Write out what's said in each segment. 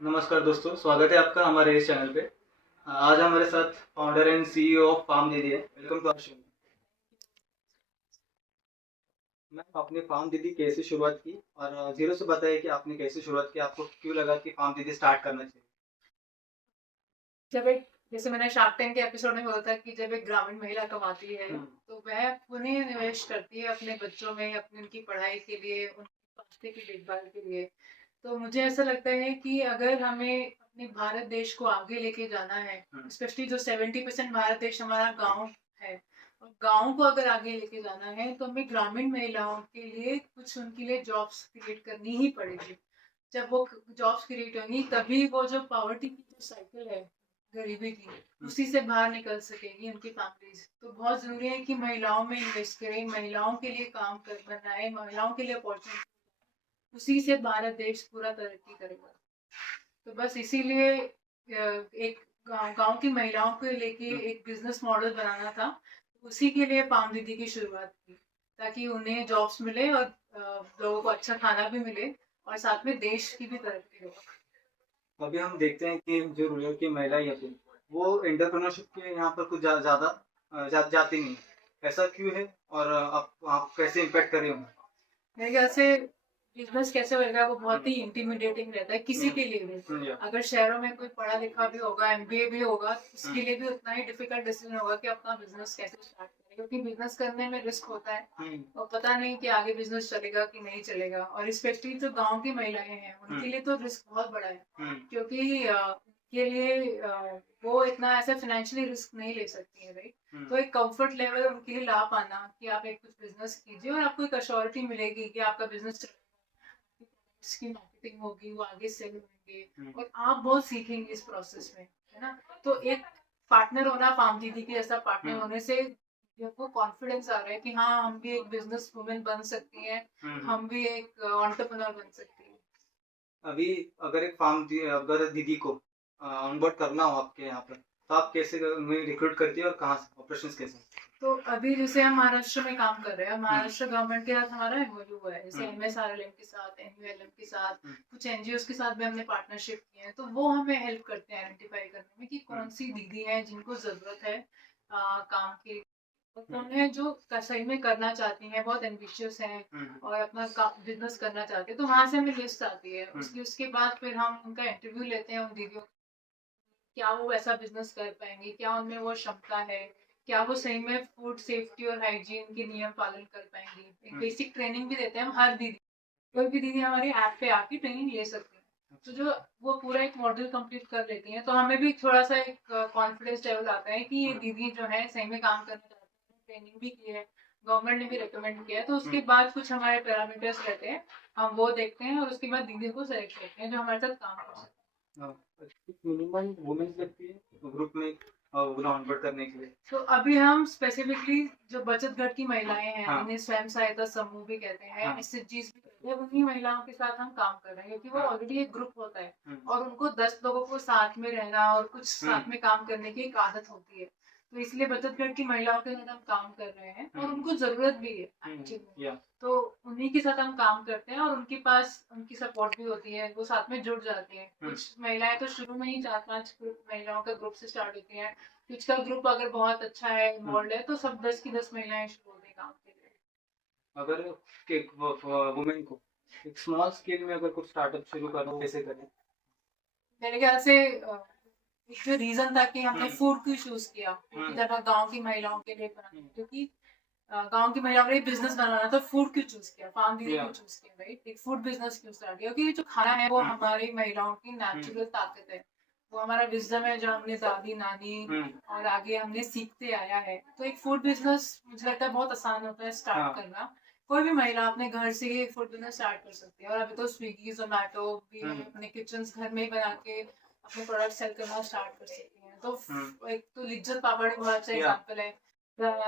नमस्कार दोस्तों, स्वागत है आपका हमारे इस चैनल पे। आज हमारे साथ founder and CEO of Farm Didi है। Welcome to our show. Ma'am, आपने फार्म दीदी कैसे शुरुआत की और जीरो से बताइए कि आपने कैसे शुरुआत की, आपको क्यों लगा कि फार्म दीदी स्टार्ट करना चाहिए। जब एक जैसे मैंने शार्क टैंक के एपिसोड में बोला था कि जब एक ग्रामीण महिला कमाती है हम्म। तो वह पुनः निवेश करती है अपने बच्चों में, अपनी उनकी पढ़ाई के लिए, उनकी स्वास्थ्य की देखभाल के लिए। तो मुझे ऐसा लगता है कि अगर हमें अपने भारत देश को आगे लेके जाना है, हम्म। स्पेशली जो 70% भारत देश हमारा गांव है, और गांव को अगर आगे लेके जाना है तो हमें ग्रामीण महिलाओं के लिए कुछ उनके लिए जॉब्स क्रिएट करनी ही पड़ेगी। जब वो जॉब्स क्रिएट होंगी तभी वो जो पॉवर्टी की जो साइकिल है, गरीबी की, हम्म। उसी से बाहर निकल सकेगी उनकी फैमिलीज। तो बहुत जरूरी है कि महिलाओं में इन्वेस्ट करें, महिलाओं के लिए काम कर बनाए, महिलाओं के लिए अपॉर्चुनिटी, उसी से भारत देश पूरा तरक्की करेगा। तो बस इसीलिए एक गांव की महिलाओं को लेके हम्म। एक बिजनेस मॉडल बनाना था। उसी के लिए पाम दीदी की शुरुआत की, ताकि उन्हें जॉब्स मिले और लोगों को अच्छा खाना भी मिले, और साथ में देश की भी तरक्की हो। अभी हम देखते हैं कि जो रूरल की महिलाएं हैं वो एंटरप्रेन्योरशिप के यहाँ पर कुछ ज़्यादा जाती नहीं। ऐसा क्यों है और आप कैसे इम्पेक्ट करें उन्हें? मेरे ख्याल से बिजनेस कैसे होएगा वो बहुत हम्म। ही इंटिमिडेटिंग रहता है किसी हम्म। के लिए भी। हम्म। या। अगर शहरों में कोई पढ़ा लिखा भी होगा, एमबीए भी होगा, हम्म। उसके लिए भी उतना ही डिफिकल्ट डिसीजन होगा कि अपना बिजनेस कैसे स्टार्ट करें, क्योंकि बिजनेस करने में रिस्क होता है हम्म। और पता नहीं कि आगे बिजनेस चलेगा कि नहीं चलेगा। और स्पेशली जो गांव की महिलाएं हैं उनके हम्म। लिए तो रिस्क बहुत बड़ा है, हम्म। क्योंकि के लिए वो इतना ऐसा फाइनेंशियली रिस्क नहीं ले सकती है, राइट। हम्म। तो एक कंफर्ट लेवल उनके लिए ला पाना कि आप एक कुछ बिजनेस कीजिए और आपको एक अश्योरिटी मिलेगी कि आपका बिजनेस इसकी मार्केटिंग होगी, वो आगे सेल होंगे, हम्म। और आप बहुत सीखेंगे इस प्रोसेस में, है ना। तो एक पार्टनर होना, फार्म दीदी के जैसा पार्टनर हम्म। होने से हमको कॉन्फिडेंस आ रहा है कि हाँ, हम भी एक बिजनेस वुमेन बन सकती हैं, हम्म। हम भी एक एंटरप्रेन्योर बन सकती हैं। अभी अगर अगर दीदी को ऑनबोर्ड करना हो आपके यहाँ पर, तो आप कैसे उन्हें रिक्रूट करती है और कहाँ से ऑपरेशंस कैसे? तो अभी जैसे हम महाराष्ट्र में काम कर रहे हैं, हम्म। महाराष्ट्र गवर्नमेंट के साथ हमारा एमओयू हुआ है, जैसे हम्म। एमएसआरएलएम के साथ, एनयूएलएम के साथ, हम्म। कुछ एनजीओ के साथ भी हमने पार्टनरशिप किए हैं। तो वो हमें हेल्प करते हैं आइडेंटिफाई करने में कि हम्म। कौन सी दीदी है जिनको जरूरत है काम की, और हम्म। कौन है जो सही में करना चाहती हैं, बहुत एम्बिशियस हैं हम्म। और अपना बिजनेस करना चाहते हैं। तो वहां से हमें लिस्ट आती है, हम्म। उसके बाद फिर हम उनका इंटरव्यू लेते हैं उन दीदियों, क्या वो ऐसा बिजनेस कर पाएंगे, क्या उनमें वो क्षमता है, क्या वो सही में फूड सेफ्टी और हाइजीन के नियम पालन कर पाएंगी। एक हम्म। बेसिक ट्रेनिंग भी देते हैं हम हर दीदी, कोई भी दीदी हमारे ऐप पे आके ट्रेनिंग ले सकती है। तो जो वो पूरा एक मॉड्यूल कंप्लीट कर लेती हैं, तो हमें भी थोड़ा सा एक कॉन्फिडेंस लेवल आता है कि ये हम्म। दीदी जो है सही में काम करना चाहती है, ट्रेनिंग भी की है, गवर्नमेंट ने भी रिकमेंड किया है। तो उसके हम्म। बाद कुछ हमारे पैरामीटर्स रहते हैं, हम वो देखते हैं और उसके बाद दीदी को सेलेक्ट करते हैं जो हमारे साथ काम कर सकते मिनिमम वुमेन्स लगती है ग्रुप में ऑनबोर्ड करने के लिए? हैं। तो अभी हम स्पेसिफिकली जो बचत घर की महिलाएं हैं, हाँ। इन्हें स्वयं सहायता समूह भी कहते हैं, हाँ। एसएचजीज भी कहते हैं, उन्हीं महिलाओं के साथ हम काम कर रहे हैं, क्योंकि वो हाँ। ऑलरेडी एक ग्रुप होता है हम्म। और उनको 10 लोगों को साथ में रहना और कुछ हम्म। साथ में काम करने की एक आदत होती है। तो इसलिए बचत घर की महिलाओं के साथ हम काम कर रहे हैं और उनको जरूरत भी है एक्चुअली। या। तो उन्हीं के साथ हम काम करते हैं और उनके पास उनकी सपोर्ट भी होती है, वो साथ में जुड़ जाती हैं। कुछ महिलाएं तो शुरू में ही 4-5 महिलाओं का ग्रुप से स्टार्ट होती हैं, कुछ का ग्रुप अगर बहुत अच्छा है, इन्वॉल्व है, तो सब 10 की 10 महिलाएं शुरू होती हैं काम के लिए। अगर एक वुमेन को एक स्मॉल स्केल में अगर कुछ स्टार्टअप शुरू करना, कैसे करें? मेरे ख्याल से एक जो रीजन था कि हमने हम्म। फूड क्यों चूज किया, क्योंकि हम्म। जब गांव की महिलाओं के लिए बनाना, क्योंकि गांव की महिलाओं के लिए बिजनेस बनाना, तो फूड क्यों चूज किया, फार्म दीदी या। क्यों चूज किया, राइट। एक फूड बिजनेस क्यों स्टार्ट किया, क्योंकि जो खाना है वो हम्म। हमारी महिलाओं की हम्म। नेचुरल ताकत है, वो हमारा विजडम है जो हमने दादी नानी हम्म। और आगे हमने सीखते आया है। तो एक फूड बिजनेस मुझे लगता है बहुत आसान होता है स्टार्ट हाँ। करना। कोई भी महिला अपने घर से ही फूड बिजनेस स्टार्ट कर सकती है, और अभी तो स्विगी जोमेटो भी है, हम्म। अपने किचन घर में ही बना के अपने प्रोडक्ट सेल करना स्टार्ट कर सकती हैं। तो हम्म। एक तो लिज्जत पापड़ एक बहुत अच्छा या। एग्जाम्पल है।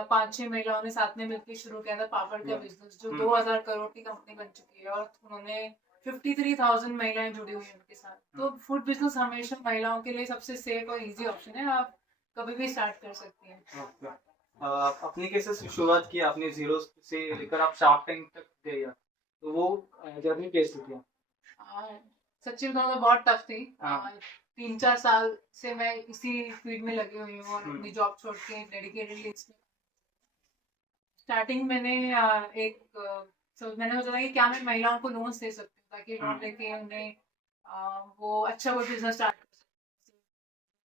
5-6 महिलाओं ने साथ में मिलकर शुरू किया था पापड़ का या। बिजनेस, जो हम्म। 2000 करोड़ की कंपनी बन चुकी है, और उन्होंने 53,000 महिलाएं जुड़ी हुई हैं उनके साथ। तो फूड बिजनेस हमेशा महिलाओं के लिए सबसे सेफ और इजी ऑप्शन है, आप कभी भी स्टार्ट कर सकती हैं। ओके। अपनी कैसे शुरुआत की आपने, जीरो से लेकर आप शार्क टैंक तक गए, तो वो जर्नी कैसी थी? सच्ची बताऊं तो बहुत टफ थी। हाँ। 3-4 साल से मैं इसी फील्ड में लगी हुई हूँ और हम्म। अपनी जॉब छोड़ के डेडिकेटेडली इसमें। स्टार्टिंग मैंने मैंने सोचा था कि क्या मैं महिलाओं को लोन दे सकती हूँ ताकि लोन हम्म। लेके उन्हें वो अच्छा कोई बिजनेस स्टार्ट कर सकती हूँ।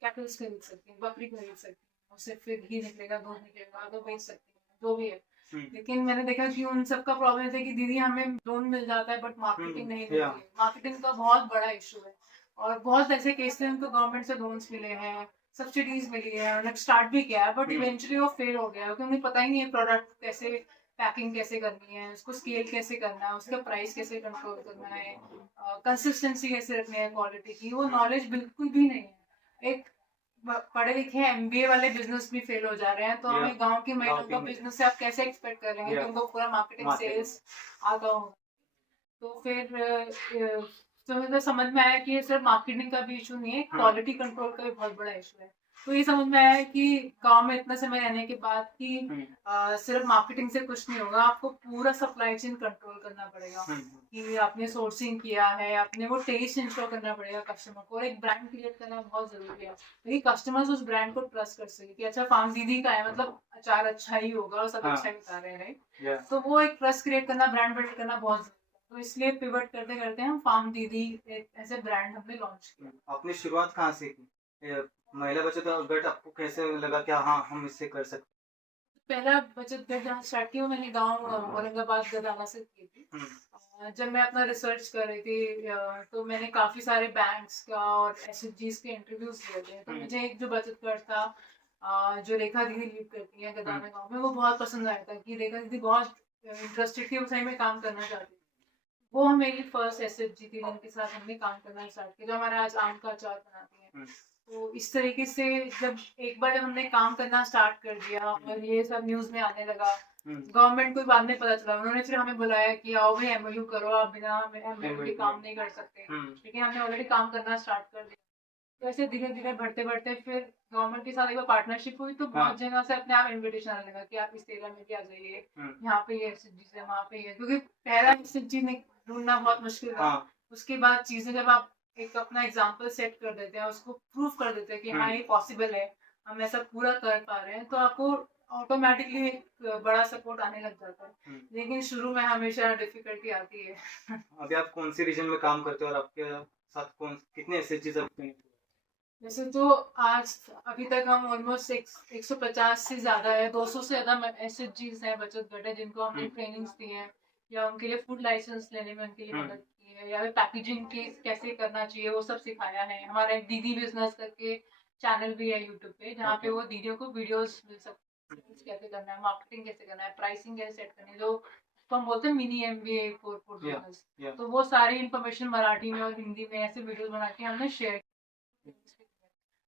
कैटल्स खरीद सकती हूँ, बकरी खरीद सकती हूँ, उससे फिर घी निकलेगा, दूध निकलेगा, तो बेच सकती हूँ, जो भी है। लेकिन मैंने देखा कि उन सबका प्रॉब्लम था कि दीदी हमें लोन मिल जाता है बट मार्केटिंग नहीं मिलती या है। मार्केटिंग का बहुत बड़ा इशू है और बहुत ऐसे केस हैं उनको गवर्नमेंट से लोन्स मिले हैं, सब्सिडीज मिली है, उन्होंने स्टार्ट भी किया है बट इवेंचुअली वो फेल हो गया क्योंकि उन्हें पता ही नहीं है प्रोडक्ट कैसे पैकिंग कैसे करनी है, उसको स्केल कैसे करना है, उसका प्राइस कैसे कंट्रोल करना है, कंसिस्टेंसी कैसे रखनी है क्वालिटी की, वो नॉलेज बिल्कुल भी नहीं है। एक पढ़े लिखे एमबीए वाले बिजनेस भी फेल हो जा रहे हैं, तो या हमें गांव की महिलाओं का गाँव की बिजनेस से आप कैसे एक्सपेक्ट करेंगे कि या उनको पूरा मार्केटिंग मार्केटिंग। सेल्स आता हो। तो फिर तो मुझे समझ में आया कि ये सिर्फ मार्केटिंग का भी इशू नहीं है, क्वालिटी कंट्रोल का भी बहुत बड़ा इशू है। तो ये समझ में आया कि गांव में इतना समय रहने के बाद कि सिर्फ मार्केटिंग से कुछ नहीं होगा, आपको पूरा सप्लाई चेन कंट्रोल करना पड़ेगा कि आपने सोर्सिंग किया है, आपने वो टेस्ट इंश्योर करना पड़ेगा कस्टमर को, और एक ब्रांड क्रिएट करना बहुत जरूरी है ताकि कस्टमर्स उस ब्रांड को ट्रस्ट कर सके कि अच्छा फार्म दीदी का है, मतलब अचार अच्छा ही होगा और सब अच्छा ही बता रहे हैं। तो वो एक ट्रस्ट क्रिएट करना, ब्रांड बिल्ड करना बहुत जरूरी है। तो इसलिए पिवट करते करते हम फार्म दीदी एक ऐसे ब्रांड हमने लॉन्च किया। आपने शुरुआत कहाँ से की? महिला बचत गट आपको कैसे लगा कि हाँ हम इससे कर सकते? पहला बचत गट जहाँ स्टार्ट किया वो मैंने गांव औरंगाबाद गदाना से की थी। जब मैं अपना रिसर्च कर रही थी तो मैंने काफी सारे बैंक्स का और एसएचजीज के इंटरव्यूज लिए थे, तो मुझे एक जो बचत गट था जो रेखा दीदी लीड करती है गदाना गांव में, वो बहुत पसंद आया था कि रेखा दीदी बहुत इंटरेस्टेड थी, वो सही में काम करना चाहती थी। वो मेरी फर्स्ट एसएचजी थी जिनके साथ हमने काम करना स्टार्ट किया, जो हमारा आज आम का अचार बनाती है। तो इस तरीके से जब हमने काम करना स्टार्ट कर दिया और ये सब न्यूज में आने लगा, गवर्नमेंट को बाद में पता चला, उन्होंने फिर हमें बुलाया कि आओ भाई एमओयू करो, आप बिना एमओयू के काम नहीं कर सकते, लेकिन हमने ऑलरेडी काम करना स्टार्ट कर दिया। तो ऐसे धीरे धीरे बढ़ते बढ़ते फिर गवर्नमेंट के साथ एक बार पार्टनरशिप हुई, तो बहुत जगह से अपने आप इन्विटेशन आने लगा कि आप इस एरिया में भी आ जाइए, यहाँ पे ये एसएचजी है, वहाँ पे ये, क्योंकि पहला एसएचजी ढूंढना बहुत मुश्किल था। उसके बाद चीजें जब आप एक अपना एग्जाम्पल सेट कर देते हैं, उसको प्रूफ कर देते हैं कि हाँ ये पॉसिबल है, हम ऐसा पूरा कर पा रहे हैं, तो आपको ऑटोमेटिकली एक बड़ा सपोर्ट आने लग जाता है। लेकिन शुरू में हमेशा डिफिकल्टी आती है। अभी आप कौन सी रीजन में काम करते हो और आपके साथ कितने एसएचजी हैं? वैसे तो आज अभी तक हम ऑलमोस्ट 150 से ज्यादा है, 200 से ज्यादा एसएचजीज हैं, बचत गट है, जिनको हमने ट्रेनिंग्स दी है या उनके लिए फूड लाइसेंस लेने में उनके लिए मदद की है, या पैकेजिंग की कैसे करना चाहिए वो सब सिखाया है। हमारा एक दीदी बिजनेस करके चैनल भी है यूट्यूब पे, जहाँ पे वो दीदियों को वीडियोस मिल सकते हैं कैसे करना है, मार्केटिंग कैसे करना है, प्राइसिंग कैसे सेट करनी है, जो तो हम बोलते हैं mini MBA for food business. तो वो सारी इन्फॉर्मेशन मराठी में और हिंदी में ऐसे वीडियोस बना के हमने शेयर।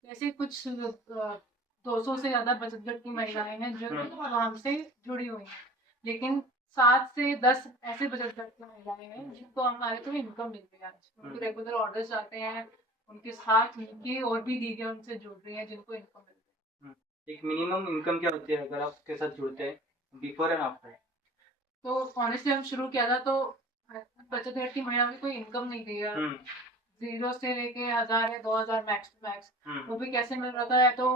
ऐसे कुछ 200 से ज्यादा बचत गट की महिलाएं हैं जो हमसे जुड़ी हुई हैं, लेकिन 7 से 10 ऐसे बचत गट की महिलाएं हैं जिनको हमारे को इनकम मिलती है, आज उनके रेगुलर ऑर्डर्स आते हैं, उनके साथ उनकी और भी दीदियां उनसे जुड़ रही हैं जिनको इनकम मिलती है। एक मिनिमम इनकम क्या होती है अगर आप उसके साथ जुड़ते हैं, बिफोर एंड आफ्टर? तो ऑनेस्टली हम शुरू किया था तो बचत गट की महिलाओं की कोई इनकम नहीं थी, 0 से लेके 1000 या 2000 मैक्स टू मैक्स। वो भी कैसे मिल रहा था, या तो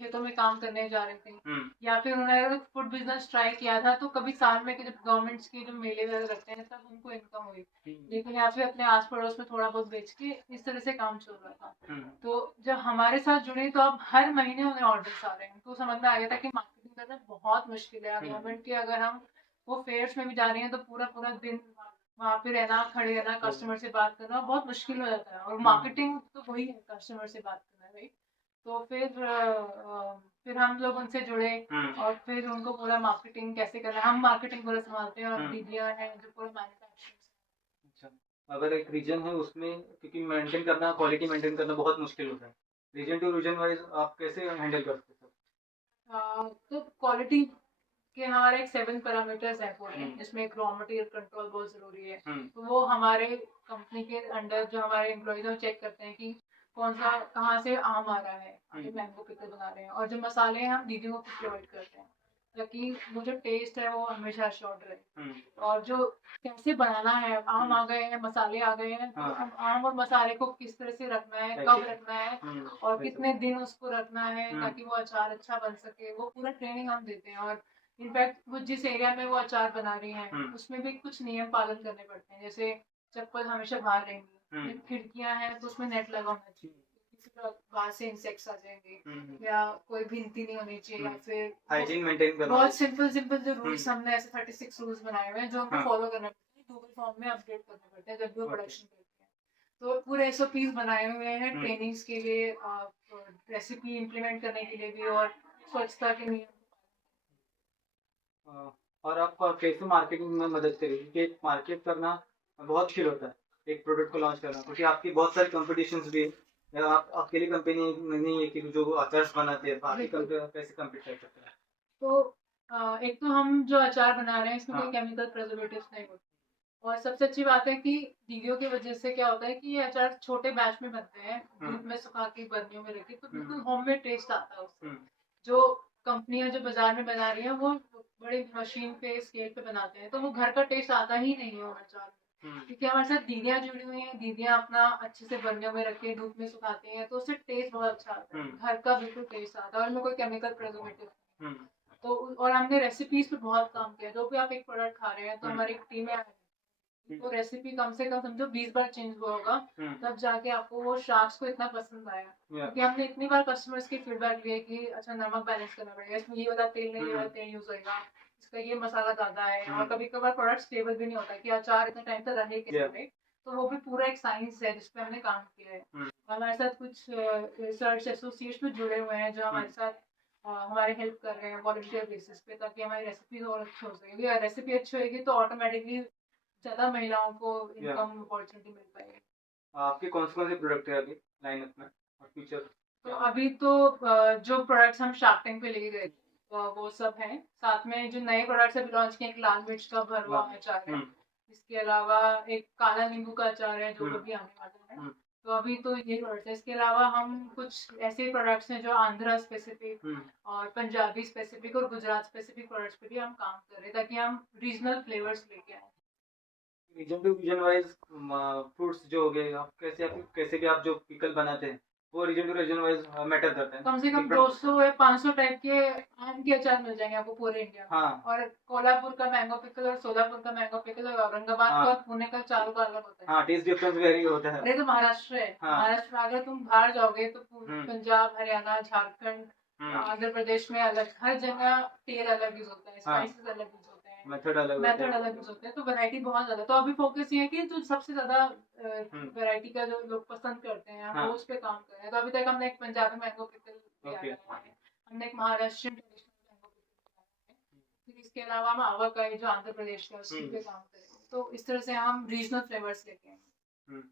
खेतों में काम करने जा रहे थे, या फिर उन्होंने फूड बिजनेस ट्राई किया था, तो कभी साल में जब गवर्नमेंट्स के जो मेले वगैरह लगते हैं तब उनको इनकम हुई, लेकिन या फिर अपने आस पड़ोस में थोड़ा बहुत बेच के इस तरह से काम चल रहा था। तो जब हमारे साथ जुड़े तो अब हर महीने उन्हें ऑर्डर्स आ रहे हैं, तो समझ में आ गया था कि मार्केटिंग करना बहुत मुश्किल है गवर्नमेंट के। अगर हम वो फेयर्स में भी जा रही हैं तो पूरा पूरा दिन वहाँ पे रहना, खड़े रहना, कस्टमर से बात करना बहुत मुश्किल हो जाता है, और मार्केटिंग तो वही है, कस्टमर से बात करना, राइट। तो फिर हम लोग उनसे जुड़े और फिर उनको पूरा मार्केटिंग कैसे करना है, हम मार्केटिंग पूरा संभालते हैं और दीदियाँ हैं जो पूरा मैन्युफैक्चरिंग। अच्छा, अगर एक रीजन है उसमें, क्योंकि मेंटेन करना, क्वालिटी मेंटेन करना बहुत मुश्किल होता है, रीजन टू रीजन वाइज आप कैसे हैंडल करते हो? तो क्वालिटी कि हमारे एक 7 पैरामीटर्स है पूरे, जिसमें एक रॉ मटेरियल कंट्रोल बहुत जरूरी है। तो वो हमारे कंपनी के अंडर जो हमारे एम्प्लॉइज हैं चेक करते हैं कि कौन सा कहाँ से आम आ रहा है, मैंगो पिकल बना रहे हैं, और जो मसाले हैं हम दीदियों को प्रोवाइड करते हैं। ताकि वो जो टेस्ट है वो हमेशा शॉर्ट रहे। हम्म, और जो कैसे बनाना है, आम आ गए हैं, मसाले आ गए हैं, तो हाँ, अब आम और मसाले को किस तरह से रखना है, कैसे, कब रखना है और वैसे, कितने दिन उसको रखना है हम्म, ताकि वो अचार अच्छा बन सके, वो पूरा ट्रेनिंग हम देते हैं। और इनफैक्ट वो जिस एरिया में वो अचार बना रही हैं हम्म, उसमें भी कुछ नियम पालन करने पड़ते हैं, जैसे चप्पल हमेशा बाहर रहेंगी, खिड़कियां हैं तो उसमें नेट लगा होना चाहिए, किसी तरह बाहर से इंसेक्ट्स आ जाएंगे, या कोई भिंती नहीं होनी चाहिए, या फिर हाइजीन मेंटेन करना, बहुत सिंपल सिंपल जो रूल्स हमने ऐसे 36 रूल्स बनाए हुए हैं जो हमको हाँ, फॉलो करने पड़ते हैं, गूगल फॉर्म में अपडेट करने पड़ते हैं जब भी वो ओके, प्रोडक्शन करते हैं। तो पूरे एसओपीज बनाए हुए हैं हम्म, ट्रेनिंग्स के लिए, रेसिपी इम्प्लीमेंट करने के लिए भी, और स्वच्छता के नियम। अ, और आप कैसे मार्केटिंग में मदद करेगी, क्योंकि मार्केट करना बहुत मुश्किल होता है एक प्रोडक्ट को लॉन्च करना, क्योंकि आपकी बहुत सारी कंपटीशंस भी है, या आप अकेली कंपनी नहीं है कि जो अचार्स बनाते हैं, बाकी बिल्कुल। कंपनी कैसे कम्पीट कर सकते हैं। तो एक तो हम जो अचार बना रहे हैं इसमें हाँ, कोई केमिकल प्रिजर्वेटिव्स नहीं होते, और सबसे अच्छी बात है कि दीदियों की वजह से क्या होता है कि ये अचार छोटे बैच में बनते हैं, धूप में सुखा के बर्नियों में रखे, तो बिल्कुल होममेड टेस्ट आता है उससे। जो कंपनियां जो बाजार में बना रही हैं वो बड़े मशीन पे स्केल पे बनाते हैं, तो वो घर का टेस्ट आता ही नहीं है उन अचार में, क्योंकि हमारे साथ दीदियां जुड़ी हुई हैं, दीदियां अपना अच्छे से बर्नियों में रख के धूप में सुखाती हैं, तो उससे टेस्ट बहुत अच्छा आता है, घर का बिल्कुल टेस्ट आता है, और में कोई केमिकल प्रिजर्वेटिव। तो और हमने रेसिपीज पे बहुत काम किया, जो भी आप एक प्रोडक्ट खा रहे हैं तो हमारी एक टीम है, तो रेसिपी कम से कम समझो 20 बार चेंज हुआ होगा, तब जाके आपको वो शार्क्स को इतना पसंद आया, क्योंकि हमने इतनी बार कस्टमर्स की फीडबैक ली है कि अच्छा नमक बैलेंस करना पड़ेगा, इसमें ये वाला तेल नहीं, ये वाला तेल यूज होगा, इसका ये मसाला ज्यादा है, और कभी कभार प्रोडक्ट स्टेबल भी नहीं होता कि अचार इतने टाइम तक रहे कैसे रहे, तो वो भी पूरा एक साइंस है जिसपे हमने काम किया है। हमारे साथ कुछ रिसर्च एसोसिएशन में जुड़े हुए हैं जो हमारे साथ हमारी हेल्प कर रहे हैं वॉलंटियर बेसिस पे, ताकि हमारी रेसिपी और अच्छी हो सके, रेसिपी अच्छी होगी तो ऑटोमेटिकली ज्यादा महिलाओं को इनकम अपॉर्चुनिटी मिल पाएगी। आपके कौन से प्रोडक्ट है अभी लाइनअप में और फ्यूचर? तो अभी तो जो प्रोडक्ट्स हम शार्क टैंक पे लेके गए थे, वो सब हैं, साथ में जो नए प्रोडक्ट्स अभी लॉन्च किए, एक लाल मिर्च का भरवा अचार है, इसके अलावा एक काला नींबू का अचार है जो अभी आने वाला है। तो अभी तो ये प्रोडक्ट है, इसके अलावा हम कुछ ऐसे प्रोडक्ट्स हैं जो आंध्रा स्पेसिफिक और पंजाबी स्पेसिफिक और गुजरात स्पेसिफिक प्रोडक्ट्स पे भी हम काम कर रहे हैं, ताकि हम रीजनल फ्लेवर्स लेके आए। Region to region wise fruits जो हो गए, आप कैसे भी आप जो पिकल बनाते हैं वो region to region wise matter करते हैं, कम से कम 200 या 500 टाइप के आम के अचार मिल जाएंगे आपको पूरे इंडिया में। हाँ, और कोल्हापुर का मैंगो पिकल और सोलापुर का मैंगो पिकल और औरंगाबाद हाँ, का और पुणे का चारों का अलग होता है। हाँ, टेस्ट डिफरेंस वेरी होता है। अरे तो महाराष्ट्र है, हाँ, महाराष्ट्र में अगर तुम बाहर जाओगे तो हम्म, पंजाब, हरियाणा, झारखंड, आंध्र प्रदेश में अलग, हर जगह तेल अलग यूज होता है, स्पाइसेस अलग यूज होते हैं, मेथड अलग मेथड अलग यूज होते हैं, तो वैरायटी बहुत ज्यादा। तो अभी फोकस ये है कि जो सबसे ज्यादा वैरायटी का जो लोग पसंद करते हैं हाँ, वो उस पे काम कर रहे हैं। तो अभी तक हमने एक पंजाबी मैंगो पिकल तैयार किया है, हमने एक महाराष्ट्रियन ट्रेडिशनल मैंगो पिकल बनाया है, फिर इसके अलावा हम आवा का है जो आंध्र प्रदेश का, उसके पे काम करेंगे। तो इस तरह से हम रीजनल फ्लेवर्स लेके आएंगे।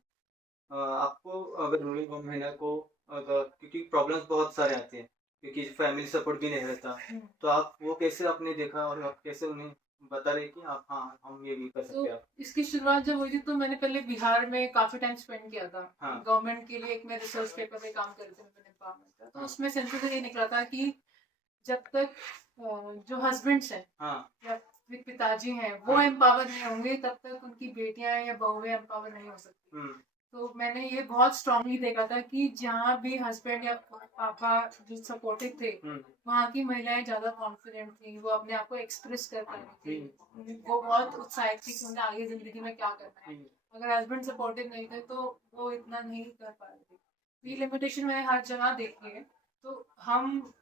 आपको अगर रूरल महिला को अगर, क्योंकि प्रॉब्लम्स बहुत सारे आते हैं, क्योंकि फैमिली सपोर्ट भी नहीं रहता, तो आप वो कैसे आपने देखा और आप कैसे उन्हें बता रहे कि आप, हाँ हम ये भी कर तो सकते हैं आप? इसकी शुरुआत जब हुई थी तो मैंने पहले बिहार में काफी टाइम स्पेंड किया था, हाँ, गवर्नमेंट के लिए एक मैं रिसर्च पेपर पे काम कर रही थी वुमेन एम्पावरमेंट का। तो हाँ, उसमें सेंसस ये निकला था कि जब तक जो हस्बैंड्स हैं हाँ, या फिर पिताजी हैं वो एम्पावर नहीं होंगे तब तक उनकी बेटियां या बहुएं एम्पावर नहीं हो सकती। तो मैंने ये बहुत स्ट्रांगली देखा था कि जहाँ भी हस्बैंड या पापा जो सपोर्टिव थे वहाँ की महिलाएं ज्यादा कॉन्फिडेंट थी, वो अपने आप को एक्सप्रेस कर पा रही थी, वो बहुत उत्साहित थी कि उन्हें आगे जिंदगी में क्या करना है। अगर हस्बैंड सपोर्टिव नहीं थे तो वो इतना नहीं कर पा रहे थे। ये लिमिटेशन मैंने हर जगह देखी है। तो हम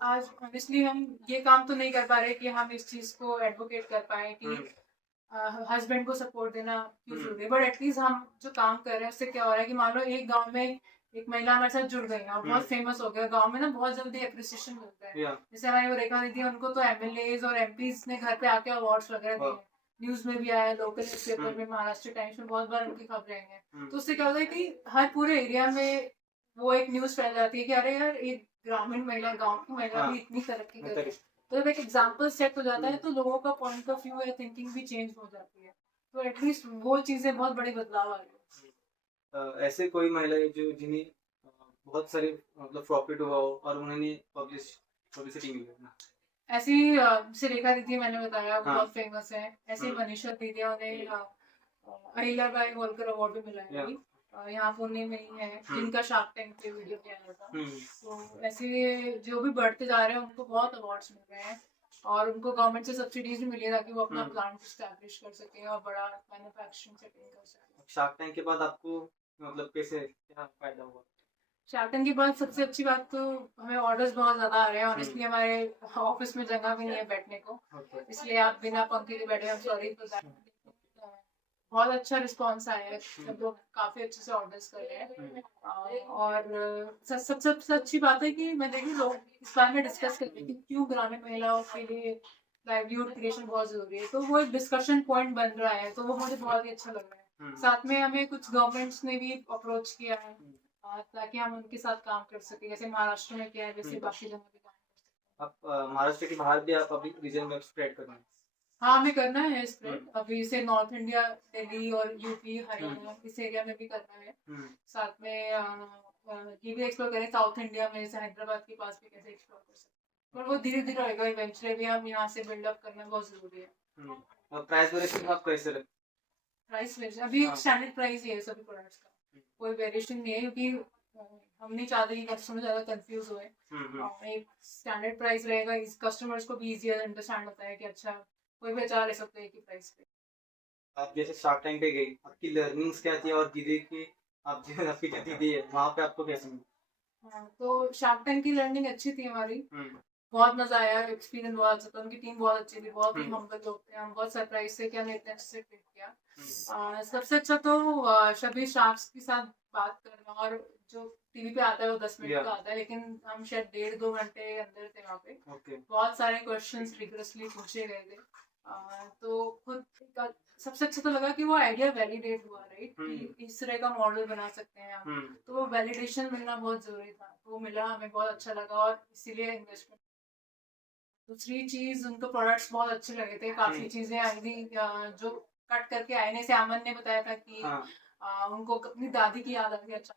आज ऑनेस्टली हम ये काम तो नहीं कर पा रहे कि हम इस चीज को एडवोकेट कर पाए कि हस्बैंड को सपोर्ट देना क्यों जरूरी है, बट एटलीस्ट हम जो काम कर रहे हैं उससे क्या हो रहा है कि मान लो एक गांव में एक महिला हमारे साथ जुड़ गई और बहुत फेमस हो गया, गांव में ना बहुत जल्दी अप्रिसिएशन मिलता है। जैसे हमारी वो रेखा दीदी है, उनको तो एमएलए और एमपीज ने घर पे आके अवार्ड्स वगैरह दिए, न्यूज में भी आया, लोकल न्यूज़पेपर में, महाराष्ट्र टाइम्स में बहुत बार उनकी खबरें आई हैं। तो उससे क्या होता है कि हर पूरे एरिया में वो एक न्यूज फैल जाती है कि अरे यार एक ग्रामीण महिला, गाँव की महिला भी इतनी तरक्की कर रही है। तो जब एक एग्जाम्पल सेट हो जाता है तो लोगों का पॉइंट ऑफ व्यू या थिंकिंग भी चेंज हो जाती है, तो एटलीस्ट वो चीजें बहुत बड़ी बदलाव आ रही है। ऐसे कोई महिलाएं जो जिन्हें बहुत सारे मतलब प्रॉफिट हुआ हो और उन्होंने पब्लिसिटी मिली हो? ऐसे ही जैसे रेखा दीदी मैंने बताया, वो हाँ। बहुत फेमस है। ऐसे ही हम्म। मनीषा दीदी, उन्हें अहिल्याबाई होलकर अवार्ड भी मिला है या अभी। यहाँ पुणे में ही है, हम्म। जिनका शार्क टैंक पे वीडियो भी आया था। हम्म। तो ऐसे जो भी बढ़ते जा रहे हैं उनको बहुत अवार्ड्स मिल रहे हैं, और उनको गवर्नमेंट से सब्सिडीज भी मिली है ताकि वो अपना हम्म। प्लांट स्टैब्लिश कर सके और बड़ा मैन्युफैक्चरिंग सेटिंग कर सके। शार्क टैंक के बाद आपको मतलब कैसे क्या फायदा हुआ? शार्क टैंक के बाद सबसे अच्छी बात तो हमें ऑर्डर्स बहुत ज्यादा आ रहे हैं, और हम्म। इसलिए हमारे ऑफिस में जगह भी नहीं है बैठने को, ओके। इसलिए आप बिना पंखे के बैठे हैं, सॉरी फॉर दैट। बहुत अच्छा रिस्पांस आया है, सब लोग काफी अच्छे से ऑर्डर्स कर रहे हैं। और सबसे अच्छी बात है कि मैं देखी लोग इस बारे में डिस्कस कर रहे हैं कि क्यों ग्रामीण महिलाओं के लिए लाइवलीहुड क्रिएशन बहुत जरूरी है, तो वो एक डिस्कशन पॉइंट बन रहा है, तो वो मुझे बहुत ही अच्छा लग रहा है। साथ में हमें कुछ गवर्नमेंट्स ने भी अप्रोच किया है, ताकि हम उनके साथ काम कर सके, जैसे महाराष्ट्र में किया है, वैसे बाकी जगह भी काम कर सकते हैं। आप महाराष्ट्र के बाहर भी आप अभी रीजन में स्प्रेड कर रहे हैं? हाँ, हमें करना है स्प्रेड, अभी से नॉर्थ इंडिया, दिल्ली और यूपी हरियाणा इस एरिया में भी करना है। साथ में ये भी एक्सप्लोर करें साउथ इंडिया में, जैसे हैदराबाद के पास भी कैसे एक्सप्लोर कर सकते हैं, पर वो धीरे धीरे होगा, इवेंचुअली भी हम यहाँ से बिल्डअप करना बहुत जरूरी है। और प्राइस वेरिएशन आप कैसे रखते प्राइस वेरिएशन अभी हाँ। स्टैंडर्ड प्राइस ही है सभी प्रोडक्ट्स का, कोई वेरिएशन नहीं है, क्योंकि हम नहीं चाहते कि कस्टमर ज्यादा कंफ्यूज हुए। एक स्टैंडर्ड प्राइस रहेगा, इस कस्टमर्स को भी इजियर अंडरस्टैंड होता है कि अच्छा कोई भी अच्छा ले सकते हैं कि प्राइस पे। आप जैसे शार्क टैंक पे गई, आपकी लर्निंग्स क्या थी, और दीदी की आप जो आपकी जो दीदी है वहाँ पे आपको कैसे मिली? हाँ, तो शार्क टैंक की लर्निंग अच्छी थी हमारी, बहुत मजा आया, एक्सपीरियंस बहुत अच्छा था, उनकी टीम बहुत अच्छी थी, बहुत ही हम्बल लोग थे, हम बहुत सरप्राइज थे कि हमने इतने अच्छे से ट्रीट किया। सबसे अच्छा तो सभी शार्क्स के साथ बात करना, और जो टीवी पे आता है वो 10 मिनट का आता है, लेकिन हम शायद 1.5-2 घंटे अंदर थे वहाँ पे। बहुत सारे क्वेश्चंस रिगरसली पूछे गए थे। तो खुद सबसे अच्छा तो लगा कि वो आइडिया वैलिडेट हुआ, राइट, कि इस तरह का मॉडल बना सकते हैं हम। तो वो वैलिडेशन मिलना बहुत जरूरी था, तो वो मिला, हमें बहुत अच्छा लगा, और इसीलिए इन्वेस्टमेंट। दूसरी चीज, उनको प्रोडक्ट्स बहुत अच्छे लगे थे, काफी चीजें आई थी जो कट करके आईने से अमन ने बताया था कि उनको अपनी दादी की याद आती है अचार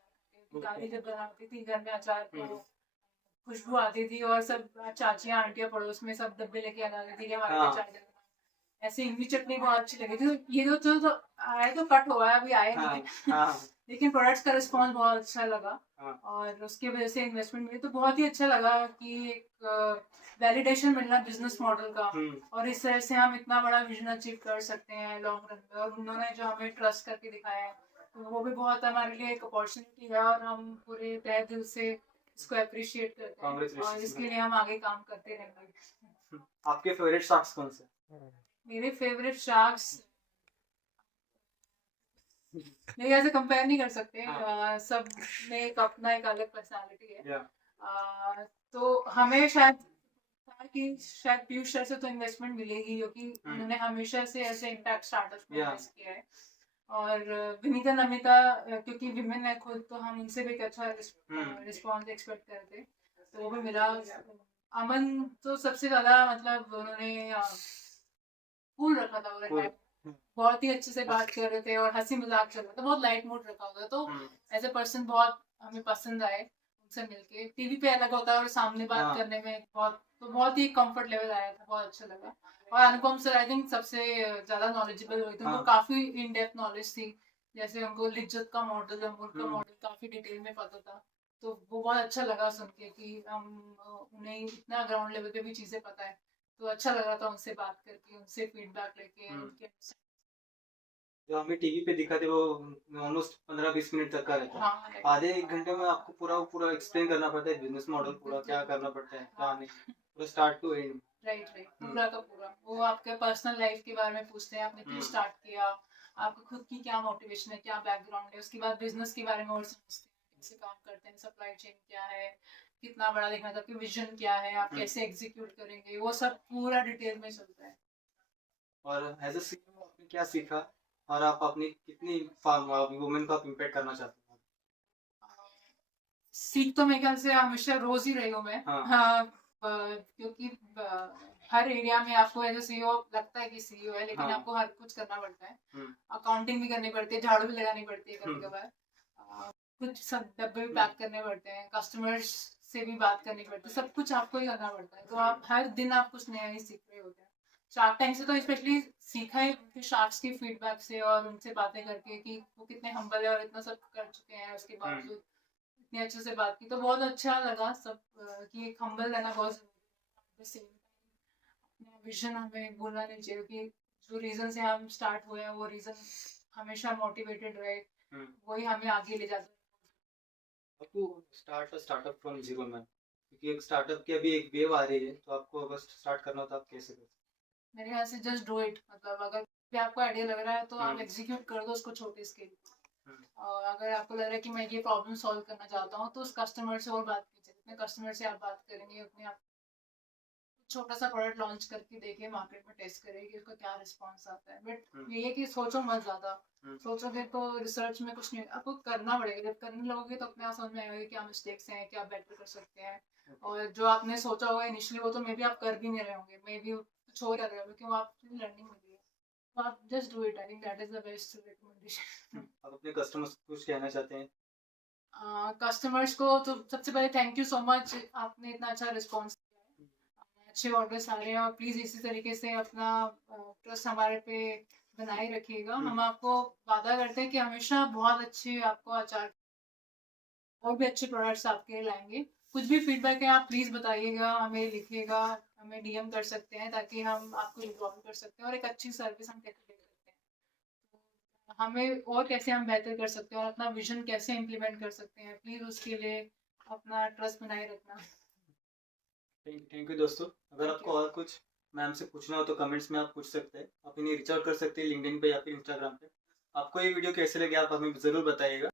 की। दादी जब बनाती थी घर में अचार, तो खुशबू आती थी, और सब चाचियां आंटियां पड़ोस में सब डब्बे लेके आ जाती थी कि हमारे लिए अचार देना। ऐसे इमली चटनी बहुत अच्छी लगी थी, तो ये तो आए तो कट हुआ है, अभी आए नहीं। लेकिन प्रोडक्ट्स का रिस्पॉन्स बहुत अच्छा लगा, और उसकी वजह से इन्वेस्टमेंट मिली, तो बहुत ही अच्छा लगा कि एक वैलिडेशन मिलना बिजनेस मॉडल का, और इस तरह से हम इतना बड़ा विजन अचीव कर सकते हैं लॉन्ग रन में, और उन्होंने जो हमें ट्रस्ट करके दिखाया है, तो वो भी बहुत हमारे लिए एक अपॉर्चुनिटी है, और हम पूरे तहे दिल से इसको अप्रिशिएट करते हैं, और इसके लिए हम आगे काम करते रहेंगे। आपके फेवरेट शार्क्स कौन से? मेरे फेवरेट शार्क्स नहीं, ऐसे कंपेयर नहीं कर सकते। सब में एक अपना एक अलग पर्सनालिटी है। तो हमें शायद था कि शायद पीयूष सर से तो इन्वेस्टमेंट मिलेगी, क्योंकि उन्होंने हमेशा से ऐसे इम्पैक्ट स्टार्टअप में इन्वेस्ट किया है। और विनीता नमिता, क्योंकि विमेन है खुद, तो हम उनसे भी एक अच्छा रिस्पॉन्स एक्सपेक्ट करते, तो वो भी मिला। अमन तो सबसे ज्यादा, मतलब उन्होंने कूल रखा था पूरा, बहुत ही अच्छे से बात कर रहे थे, और हंसी मजाक चल रहा था, बहुत लाइट मूड रखा हुआ था, तो एज ए पर्सन बहुत हमें पसंद आए उनसे मिलके। टीवी पे अलग होता है और सामने बात करने में बहुत ही कंफर्ट लेवल आया था, बहुत अच्छा लगा। और अनुपम सर आई थिंक सबसे ज्यादा नॉलेजेबल हुए थे, उनको काफी इन डेप्थ नॉलेज थी, जैसे उनको लिज्जत का मॉडल, अमूल का मॉडल काफी डिटेल में पता था, तो वो बहुत अच्छा लगा सुन के कि उन्हें इतना ग्राउंड लेवल पे भी चीजें पता है, तो अच्छा लगा था उनसे बात करके, उनसे फीडबैक लेके। उनके जो हमें टीवी पे दिखाते वो ऑलमोस्ट 15-20 मिनट तक का रहता है। आधे एक घंटे में आपको पूरा एक्सप्लेन करना पड़ता है, बिजनेस मॉडल पूरा क्या करना पड़ता है, क्या नहीं, पूरा स्टार्ट टू एंड। राइट, पूरा का पूरा वो आपके पर्सनल लाइफ के बारे में पूछते हैं, आपने क्यों स्टार्ट किया, आपको खुद की क्या मोटिवेशन है, क्या बैकग्राउंड है, उसके बाद बिजनेस के बारे में और समझते हैं, कैसे काम करते हैं, सप्लाई चेन क्या है, कितना बड़ा देखना था, आपकी विजन क्या है, आप कैसे एग्जीक्यूट करेंगे, वो सब पूरा डिटेल में चलता है। और एज ए सीईओ आपने क्या सीखा, और आप अपनी कितनी वुमेन को इम्पैक्ट करना चाहते हैं? सीख तो मेरे ख्याल से हमेशा रोज ही रही हूँ मैं। क्योंकि हर एरिया में आपको एज ए सीईओ लगता है कि सीईओ है, लेकिन आपको हर कुछ करना पड़ता है, अकाउंटिंग भी करनी पड़ती है, झाड़ू भी लगानी पड़ती है कभी कभार, कुछ सब डब्बे भी पैक करने पड़ते हैं, कस्टमर्स से भी बात करनी पड़ती है, सब कुछ आपको ही करना पड़ता है। तो आप हर दिन आप कुछ नया ही सीख रहे होते हैं। शार्क टैंक से तो स्पेशली सीखा है फिर शार्क्स की फीडबैक से और उनसे बातें करके कि वो कितने हम्बल है और इतना सब कर चुके हैं, उसके बावजूद इतने अच्छे से बात की, तो बहुत अच्छा लगा सब कि एक हम्बल रहना बहुत जरूरी है। अपना विजन हमें भूलना नहीं चाहिए कि जो रीजन से हम स्टार्ट हुए हैं वो रीजन हमेशा मोटिवेटेड रहे, वही हमें आगे ले जाता है। आपको स्टार्टअप फ्रॉम जीरो में, क्योंकि एक स्टार्टअप की अभी एक वेव आ रही है, तो आपको अगर स्टार्ट करना हो तो आप कैसे करें? मेरे ख्याल से जस्ट डू इट, मतलब अगर भी आपको आइडिया लग रहा है तो आप एग्जीक्यूट कर दो उसको छोटे स्केल पे। और अगर आपको लग रहा है कि मैं ये प्रॉब्लम सॉल्व करना चाहता हूँ तो उस कस्टमर से और बात कीजिए, जितने कस्टमर से आप बात करेंगे उतने आप छोटा सा प्रोडक्ट लॉन्च करके देखिए, मार्केट में टेस्ट करिए कि उसका क्या रिस्पॉन्स आता है। बट ये है कि सोचो मत ज्यादा, सोचोगे तो रिसर्च में कुछ नहीं, आपको करना पड़ेगा। जब करने लगोगे तो अपने आप समझ में आएगा क्या मिस्टेक्स हैं, क्या बेटर कर सकते हैं। और जो आपने सोचा होगा इनिशियली वो तो मे बी आप कर भी नहीं रहे होंगे, मे बी कुछ और कर रहे होंगे, क्यों आप लर्निंग मिली है। तो आप just do it, I think that is the best recommendation. आप अपने कस्टमर्स को कुछ कहना चाहते हैं? कस्टमर्स को तो सबसे पहले थैंक यू सो मच, आपने इतना अच्छा रिस्पॉन्स दिया है, अच्छे ऑर्डर्स आ रहे हैं, और प्लीज़ इसी तरीके से अपना ट्रस्ट हमारे पे बनाए रखिएगा। हम आपको वादा करते हैं कि हमेशा बहुत अच्छे आपको अचार और भी अच्छे प्रोडक्ट्स आपके लिए लाएंगे। कुछ भी फीडबैक है आप प्लीज़ बताइएगा, हमें लिखिएगा, हमें डीएम कर सकते हैं ताकि हम आपको इन्फॉर्म कर सकते हैं और एक अच्छी सर्विस हम कैसे दे सकते हैं। तो हमें और कैसे हम बेहतर कर सकते हैं और अपना विजन कैसे इम्प्लीमेंट कर सकते हैं, प्लीज़ उसके लिए अपना ट्रस्ट बनाए रखना। थैंक यू दोस्तों। अगर Thank आपको you. और कुछ मैम से पूछना हो तो कमेंट्स में आप पूछ सकते हैं। आप इन्हें रीच आउट कर सकते हैं लिंक्डइन पे या फिर इंस्टाग्राम पे। आपको ये वीडियो कैसे लगे आप हमें ज़रूर बताइएगा।